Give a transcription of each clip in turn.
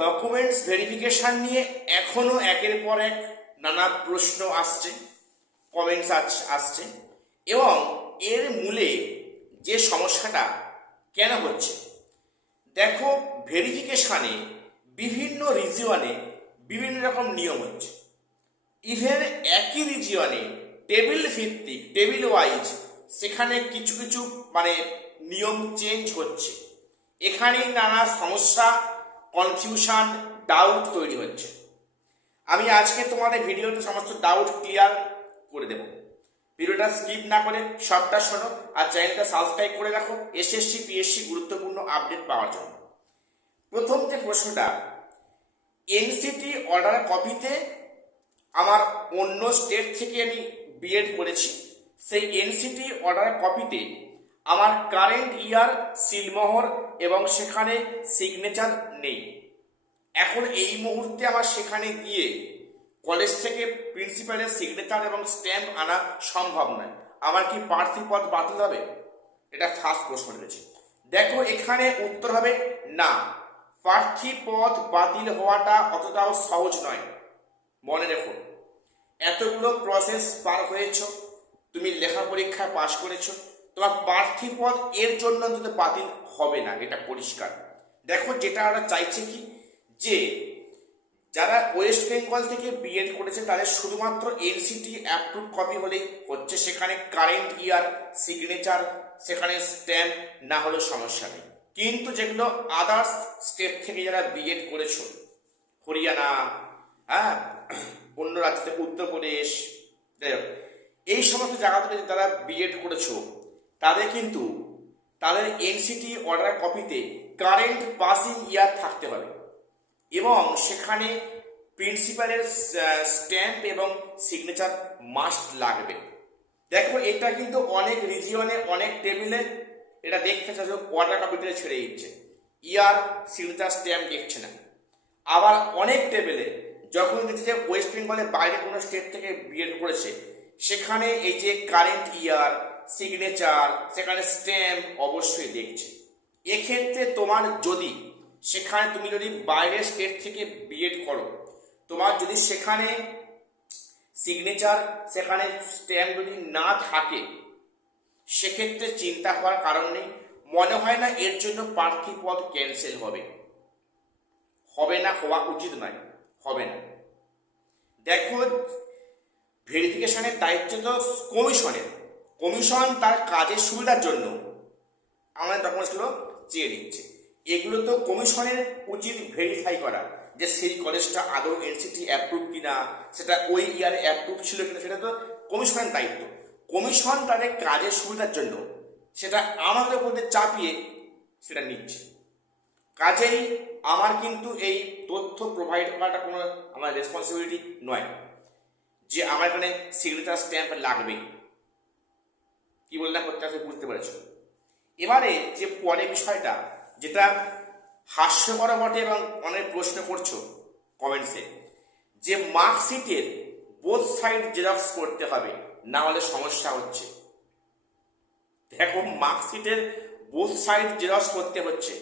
Documents verification নিয়ে এখনো একের পর এক নানা প্রশ্ন আসছে, কমেন্টস আসছে এবং এর মূলে যে সমস্যাটা কেন হচ্ছে, দেখো ভেরিফিকেশানে বিভিন্ন রিজিয়নে বিভিন্ন রকম নিয়ম হচ্ছে। ইভেন একই রিজিয়নে টেবিল ভিত্তিক, টেবিল ওয়াইজ সেখানে কিছু কিছু নিয়ম চেঞ্জ হচ্ছে। এখানেই নানা সমস্যা, কনফিউশন, ডাউট তৈরি হচ্ছে। আমি আজকে তোমাদের ভিডিওতে সমস্ত ডাউট ক্লিয়ার করে দেব। ভিডিওটা স্কিপ না করে সবটা শোনো আর চ্যানেলটা সাবস্ক্রাইব করে রাখো এসএসসি পিএসসি গুরুত্বপূর্ণ আপডেট পাওয়ার জন্য। প্রথম যে প্রশ্নটা, এনসিটি অর্ডার কপিতে আমার অন্য স্টেট থেকে আমি বিএড করেছি, সেই এনসিটি অর্ডার কপিতে আমার কারেন্ট ইয়ার সিলমোহর এবং সেখানে সিগনেচার নেই। এখন এই মুহূর্তে আমার সেখানে গিয়ে কলেজ থেকে প্রিন্সিপালের সিগনেচার এবং স্ট্যাম্প আনা সম্ভব নয়। আমার কি প্রার্থী পদ বাতিল হবে? এটা ফার্স্ট প্রশ্ন রয়েছে। দেখো এখানে উত্তর হবে না, প্রার্থী পদ বাতিল হওয়াটা অতটাও সহজ নয়। মনে রেখো, এতগুলো প্রসেস পার হয়েছ, তুমি লেখা পরীক্ষায় পাশ করেছো, তোমার প্রার্থী পদ এর জন্য কিন্তু বাতিল হবে না, এটা পরিষ্কার। দেখো যেটা আমরা চাইছে কি, যে যারা ওয়েস্ট বেঙ্গল থেকে বিএড করেছে তাদের শুধুমাত্র এনসিটি অ্যাপ্রুভ কপি হলেই হচ্ছে, সেখানে কারেন্ট ইয়ার, সিগনেচার, সেখানে স্ট্যাম্প না হলেও সমস্যা নেই। কিন্তু যেগুলো আদার্স স্টেট থেকে যারা বিএড করেছো, হরিয়ানা, অন্য রাজ্যতে উত্তরপ্রদেশ, এই সমস্ত জায়গা থেকে যারা বিএড করেছো তাদের কিন্তু তাদের এনসিটি অর্ডার কপিতে কারেন্ট পাসিং ইয়ার থাকতে হবে এবং সেখানে প্রিন্সিপালের স্ট্যাম্প এবং সিগনেচার মাস্ট লাগবে। দেখো এটা কিন্তু অনেক রিজিয়নে, অনেক টেবিলে এটা দেখতে চাইছে, অর্ডার কপিতে ছেড়ে দিচ্ছে, ইয়ার, সিগনেচার, স্ট্যাম্প দেখছে না। আবার অনেক টেবিলে যখন দেখছে যে ওয়েস্ট বেঙ্গলের বাইরে কোনো স্টেট থেকে বিএড করেছে, সেখানে এই যে কারেন্ট ইয়ার, সিগনেচার, সেখানে স্ট্যাম্প অবশ্যই দেখছে। এক্ষেত্রে তোমার যদি সেখানে তুমি যদি বাইরের স্টেট থেকে বিএড করো, তোমার যদি সেখানে সিগনেচার, সেখানে স্ট্যাম্প যদি না থাকে, সেক্ষেত্রে চিন্তা হওয়ার কারণ নেই। মনে হয় না এর জন্য প্রার্থী পদ ক্যান্সেল হবে, হবে না, হওয়া উচিত নয়, হবে না। দেখো ভেরিফিকেশনের দায়িত্ব তো কমিশনের, কমিশন তার কাজের সুবিধার জন্য আমাদের ডকুমেন্টসগুলো চেয়ে নিচ্ছে। এগুলো তো কমিশনের উচিত ভেরিফাই করা যে সেই কলেজটা আদৌ এনসিটি অ্যাপ্রুভ কিনা, সেটা ওই ইয়ারে অ্যাপ্রুভ ছিল কিনা, সেটা তো কমিশনের দায়িত্ব। কমিশন তাদের কাজের সুবিধার জন্য সেটা আমাদের উপরে চাপিয়ে সেটা নিচ্ছে। কাজেই আমার কিন্তু এই তথ্য প্রোভাইড করাটা কোনো আমার রেসপন্সিবিলিটি নয় যে আমার এখানে সিগনেচার স্ট্যাম্প লাগবে। কি বললাম করতে আসলে বুঝতে পেরেছো? এবারে যে পরে বিষয়টা, যেটা হাস্যকর বটে এবং অনেক প্রশ্ন করছো কমেন্টসে, যে মার্কশিটের বোথ সাইড জেরক্স করতে হবে, না হলে সমস্যা হচ্ছে। দেখো মার্কশিটের বোথ সাইড জেরক্স করতে হচ্ছে,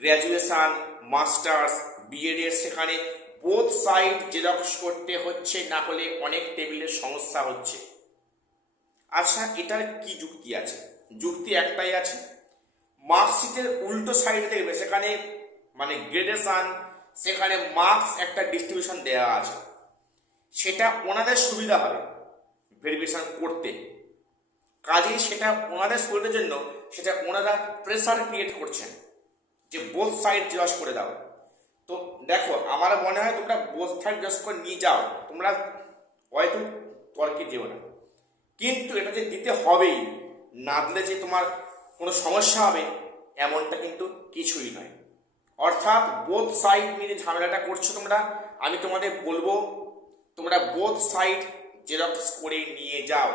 গ্র্যাজুয়েশন, মাস্টার্স, বিএড এর সেখানে বোথ সাইড জেরক্স করতে হচ্ছে, না হলে অনেক টেবিলের সমস্যা হচ্ছে। আচ্ছা এটার কি যুক্তি আছে? যুক্তি একটাই আছে, মার্কশিটের উল্টো সাইডে দেখবে সেখানে গ্রেডেশন, সেখানে মার্কস একটা ডিস্ট্রিবিউশন দেওয়া আছে, সেটা ওনাদের সুবিধা হবে ভেরিফিকেশন করতে। কাজেই সেটা ওনাদের সুবিধার জন্য সেটা ওনারা প্রেসার ক্রিয়েট করছেন যে বোথ সাইড জেরক্স করে দাও। তো দেখো আমার মনে হয় তোমরা বোথ সাইড জেরক্স করে নিয়ে যাও, তোমরা হয়তো তর্কে যেও না, কিন্তু এটা যে দিতে হবেই, না দিলে যে তোমার কোনো সমস্যা হবে এমনটা কিন্তু কিছুই নয়। অর্থাৎ বোথ সাইড নিয়ে ঝামেলাটা করছো তোমরা, আমি তোমাদের বলবো তোমরা বোথ সাইড জেরক্স করে নিয়ে যাও,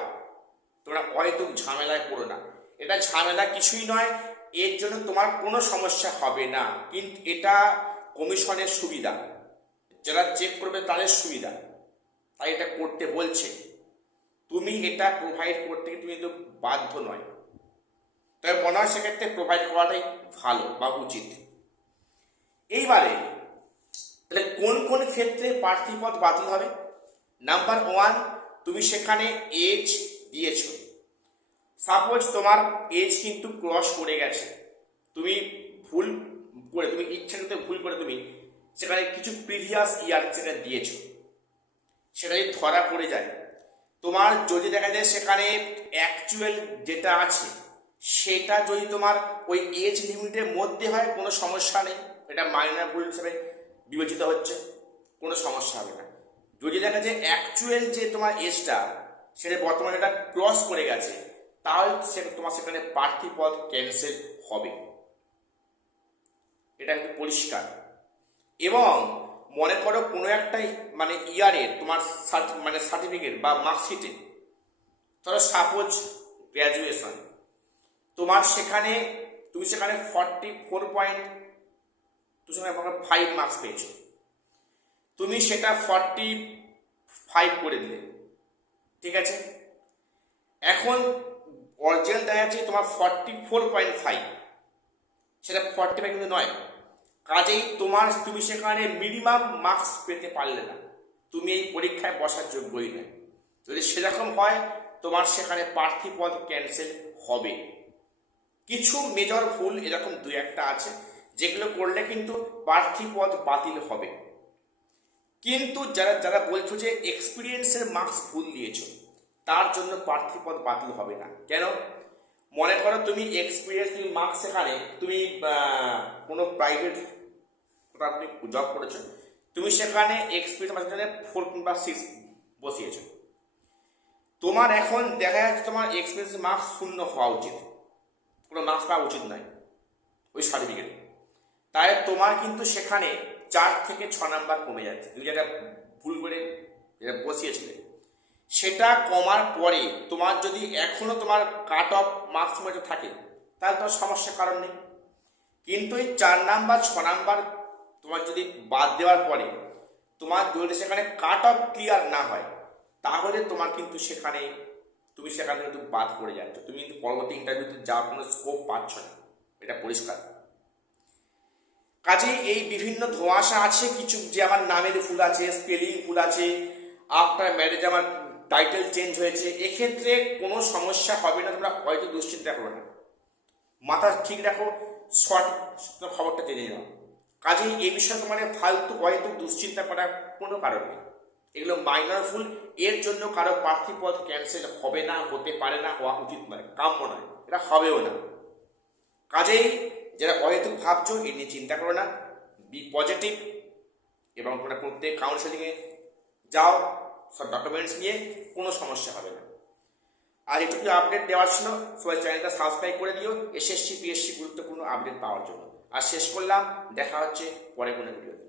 তোমরা হয়তো ঝামেলায় পড়ো না। এটা ঝামেলা কিছুই নয়, এর জন্য তোমার কোনো সমস্যা হবে না, কিন্তু এটা কমিশনের সুবিধা, যারা চেক করবে তাদের সুবিধা, তাই এটা করতে বলছে। তুমি এটা প্রোভাইড করতে তুমি কিন্তু বাধ্য নয়, তবে মনে হয় সেক্ষেত্রে প্রোভাইড করাটাই ভালো বা উচিত। এইবারে কোন কোন ক্ষেত্রে প্রার্থী পদ বাতিল হবে? নাম্বার 1, তুমি সেখানে এজ দিয়েছো। সাপোজ তোমার এজ কিন্তু ক্রস করে গেছে, তুমি ভুল করে, তুমি ইচ্ছাকৃত ভুল করে তুমি সেখানে কিছু প্রিভিয়াস ইয়ার সেটা দিয়েছো, সেটা যদি ধরা পড়ে যায়, তোমার যদি দেখা যায় সেখানে অ্যাকচুয়াল যেটা আছে সেটা যদি তোমার ওই এজ লিমিটের মধ্যে হয়, কোনো সমস্যা নেই, এটা মাইনর ভুল হিসেবে বিবেচিত হচ্ছে, কোনো সমস্যা হবে না। যদি দেখা যায় অ্যাকচুয়াল যে তোমার এজটা সেটা বর্তমানে এটা ক্রস করে গেছে, তাহলে তোমার সেখানে প্রার্থী পদ ক্যান্সেল হবে, এটা একটু পরিষ্কার। এবং মনে করো কোনো একটা মানে ইয়ারের তোমার মানে সার্টিফিকেট বা মার্কশিটে, ধরো সাপোজ গ্র্যাজুয়েশন, তোমার সেখানে তুমি সেখানে 44.5 মার্কস পেয়েছো, তুমি সেটা 45 করে দিলে, ঠিক আছে। এখন অরিজিনাল দেখা যাচ্ছে তোমার 44.5, সেটা 45 কিন্তু নয়, কাজেই তুমি সেখানে মিনিমাম মার্কস পেতে পারলে না, তুমি এই পরীক্ষায় বসার যোগ্যই নয়। যদি সেরকম হয় তোমার সেখানে প্রার্থী পদ ক্যান্সেল হবে। কিছু মেজর ভুল এরকম 2-1টা আছে যেগুলো করলে কিন্তু প্রার্থী পদ বাতিল হবে। কিন্তু যারা যারা বলছো যে এক্সপিরিয়েন্সের মার্কস ভুল দিয়েছো, তার জন্য প্রার্থী পদ বাতিল হবে না। কেন? মনে করো তুমি এক্সপিরিয়েন্স, তুমি মার্কস সেখানে তুমি কোনো প্রাইভেট আপনি জব করেছো, তুমি সেখানে এক্সপিরিয়েন্স 4 কিংবা 6 বসিয়েছো, তোমার এখন দেখা যাচ্ছে তোমার এক্সপিরিয়েন্স মার্কস 0 হওয়া উচিত, কোনো মার্কস পাওয়া উচিত নয় ওই সার্টিফিকেটে। তাই তোমার কিন্তু সেখানে 4 থেকে 6 নাম্বার কমে যাচ্ছে। তুমি যেটা ভুল করে যেটা বসিয়েছিলে সেটা কমার পরে তোমার যদি এখনো তোমার কাট অফ মার্কস মধ্যে থাকে, তাহলে তোমার সমস্যার কারণ নেই। কিন্তু এই 4 নাম্বার 6 নাম্বার তোমার যদি বাদ দেওয়ার পরে তোমার যদি সেখানে কাট অফ ক্লিয়ার না হয়, তাহলে তোমার কিন্তু সেখানে তুমি সেখানে কিন্তু বাদ পড়ে যাচ্ছ, তুমি কিন্তু পরবর্তী ইন্টারভিউতে যাওয়ার কোনো স্কোপ পাচ্ছ না, এটা পরিষ্কার। কাজে এই বিভিন্ন ধোঁয়াশা আছে কিছু, যে আমার নামের ভুল আছে, স্পেলিং ভুল আছে, আফটার ম্যারেজ আমার টাইটেল চেঞ্জ হয়েছে, এক্ষেত্রে কোনো সমস্যা হবে না, তোমরা হয়তো দুশ্চিন্তা করো না, মাথা ঠিক রাখো, শর্ট খবরটা জেনে নাও। কাজেই এই বিষয়ে তোমার ফালতু হয়তো দুশ্চিন্তা করার কোনো কারণ নেই, এগুলো মাইনর ভুল, এর জন্য কারো প্রার্থী পদ ক্যান্সেল হবে না, হতে পারে না, হওয়া উচিত নয়, কাম্য নয়, এটা হবেও না। কাজেই যারা অহেতুক ভাবছো এ নিয়ে চিন্তা করো না, বি পজিটিভ, এবং তোমরা প্রত্যেক কাউন্সেলিংয়ে যাও সব ডকুমেন্টস নিয়ে, কোনো সমস্যা হবে না। আর এটুকু আপডেট দেওয়ার ছিল, সবাই চ্যানেলটা সাবস্ক্রাইব করে দিও এসএসসি পিএসসি গুরুত্বপূর্ণ আপডেট পাওয়ার জন্য। আর শেষ করলাম, দেখা হচ্ছে পরে কোনো ভিডিওতে।